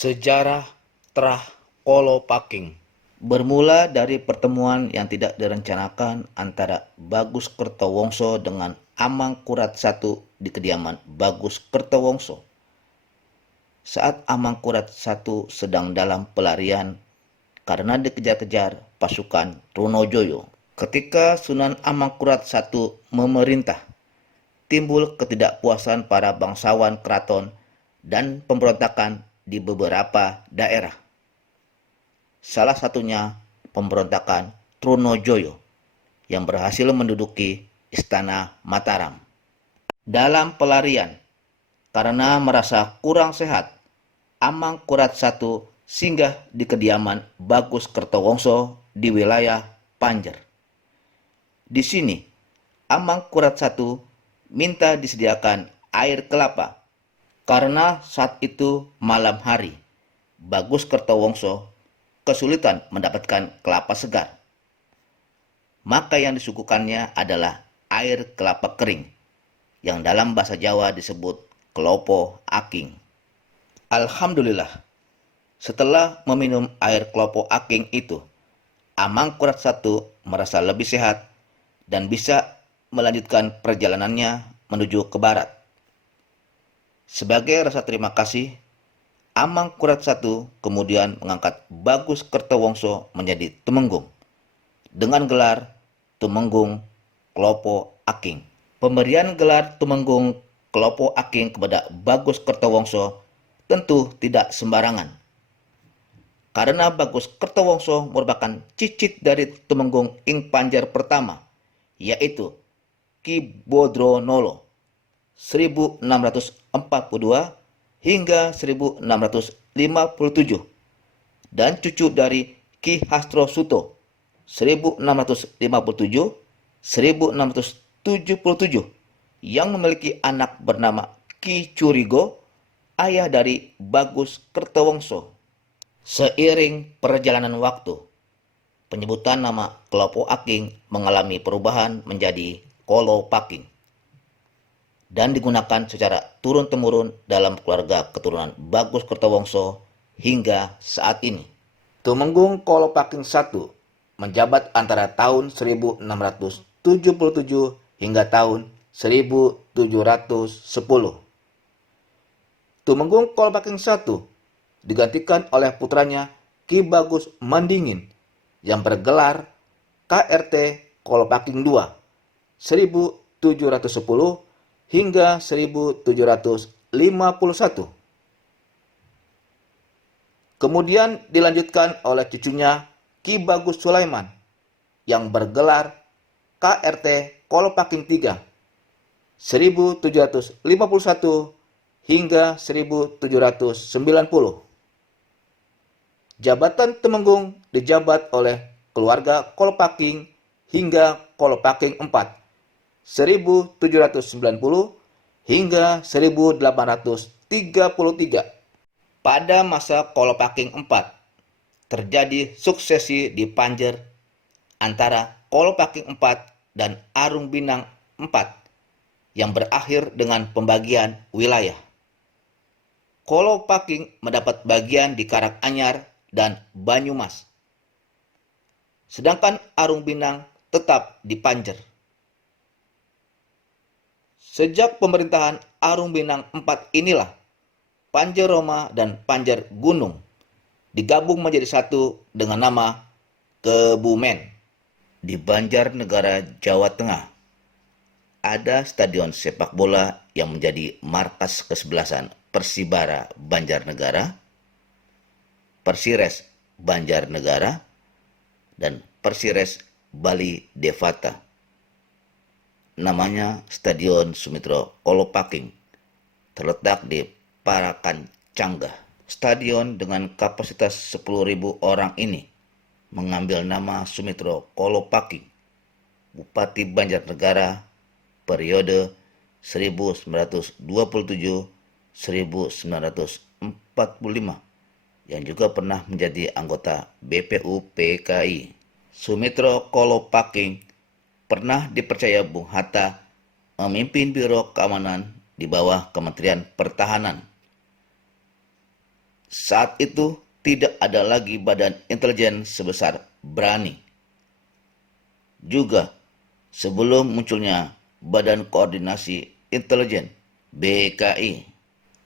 Sejarah Trah Kolopaking bermula dari pertemuan yang tidak direncanakan antara Bagus Kertowongso dengan Amangkurat I di kediaman Bagus Kertowongso. Saat Amangkurat I sedang dalam pelarian karena dikejar-kejar pasukan Trunojoyo. Ketika Sunan Amangkurat I memerintah, timbul ketidakpuasan para bangsawan keraton dan pemberontakan di beberapa daerah. Salah satunya pemberontakan Trunojoyo yang berhasil menduduki Istana Mataram. Dalam pelarian, karena merasa kurang sehat, Amangkurat I singgah di kediaman Bagus Kertowongso di wilayah Panjer. Di sini, Amangkurat I minta disediakan air kelapa karena saat itu malam hari. Bagus Kertowongso kesulitan mendapatkan kelapa segar. Maka yang disuguhkannya adalah air kelapa kering, yang dalam bahasa Jawa disebut klopo aking. Alhamdulillah, setelah meminum air klopo aking itu, Amangkurat I merasa lebih sehat dan bisa melanjutkan perjalanannya menuju ke barat. Sebagai rasa terima kasih, Amangkurat I kemudian mengangkat Bagus Kertowongso menjadi Tumenggung dengan gelar Tumenggung Klopo Aking. Pemberian gelar Tumenggung Klopo Aking kepada Bagus Kertowongso tentu tidak sembarangan, karena Bagus Kertowongso merupakan cicit dari Tumenggung Ing Panjer pertama, yaitu Ki Bodronolo 1642 hingga 1657, dan cucu dari Ki Hasro Suto 1657-1677 yang memiliki anak bernama Ki Curigo, ayah dari Bagus Kertowongso. Seiring perjalanan waktu, penyebutan nama Klopo Aking mengalami perubahan menjadi Kolopaking dan digunakan secara turun-temurun dalam keluarga keturunan Bagus Kertowongso hingga saat ini. Tumenggung Kolopaking I menjabat antara tahun 1677 hingga tahun 1710. Tumenggung Kolopaking I digantikan oleh putranya Ki Bagus Mandingin yang bergelar KRT Kolopaking II 1710 hingga 1751. Kemudian dilanjutkan oleh cucunya Ki Bagus Sulaiman yang bergelar KRT Kolopaking III 1751 hingga 1790. Jabatan Tumenggung dijabat oleh keluarga Kolopaking hingga Kolopaking IV 1790 hingga 1833. Pada masa Kolopaking IV, terjadi suksesi di Panjer antara Kolopaking IV dan Arung Binang IV yang berakhir dengan pembagian wilayah. Kolopaking mendapat bagian di Karanganyar dan Banyumas, sedangkan Arung Binang tetap di Panjer. Sejak pemerintahan Arung Binang IV inilah Panjer Roma dan Panjer Gunung digabung menjadi satu dengan nama Kebumen. Di Banjarnegara, Jawa Tengah, ada stadion sepak bola yang menjadi markas kesebelasan Persibara Banjarnegara, Persires Banjarnegara, dan Persires Bali Devata. Namanya Stadion Sumitro Kolopaking, terletak di Parakan Canggah. Stadion dengan kapasitas 10.000 orang ini mengambil nama Sumitro Kolopaking, Bupati Banjarnegara periode 1927-1945, yang juga pernah menjadi anggota BPU PKI. Sumitro Kolopaking pernah dipercaya Bung Hatta memimpin Biro Keamanan di bawah Kementerian Pertahanan. Saat itu tidak ada lagi badan intelijen sebesar BRANI. Juga sebelum munculnya Badan Koordinasi Intelijen (BKI),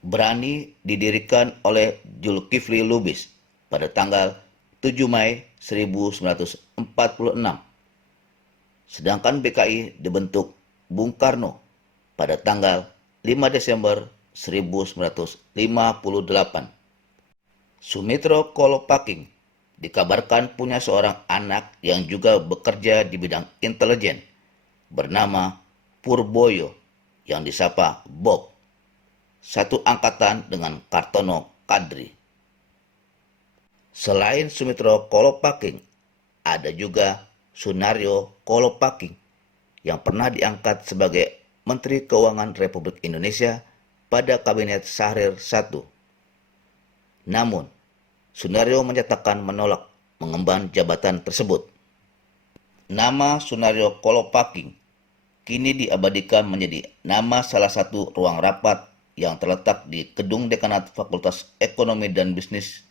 BRANI didirikan oleh Zulkifli Lubis pada tanggal 7 Mei 1946. Sedangkan BKI dibentuk Bung Karno pada tanggal 5 Desember 1958. Sumitro Kolopaking dikabarkan punya seorang anak yang juga bekerja di bidang intelijen, bernama Purboyo, yang disapa Bob, satu angkatan dengan Kartono Kadri. Selain Sumitro Kolopaking, ada juga Sunaryo Kolopaking yang pernah diangkat sebagai Menteri Keuangan Republik Indonesia pada Kabinet Syahrir I. Namun, Sunaryo menyatakan menolak mengemban jabatan tersebut. Nama Sunaryo Kolopaking kini diabadikan menjadi nama salah satu ruang rapat yang terletak di Gedung Dekanat Fakultas Ekonomi dan Bisnis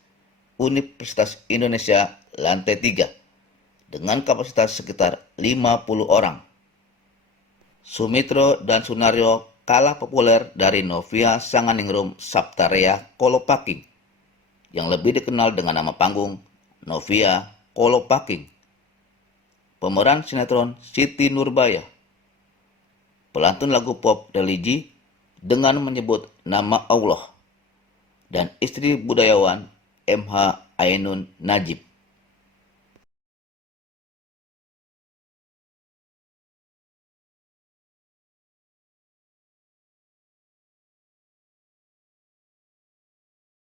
Universitas Indonesia lantai 3 dengan kapasitas sekitar 50 orang. Sumitro dan Sunaryo kalah populer dari Novia Sanganingrum Saptaria Kolopaking yang lebih dikenal dengan nama panggung Novia Kolopaking, pemeran sinetron Siti Nurbaya, pelantun lagu pop religi dengan menyebut nama Allah, dan istri budayawan M.H. Ainun Najib.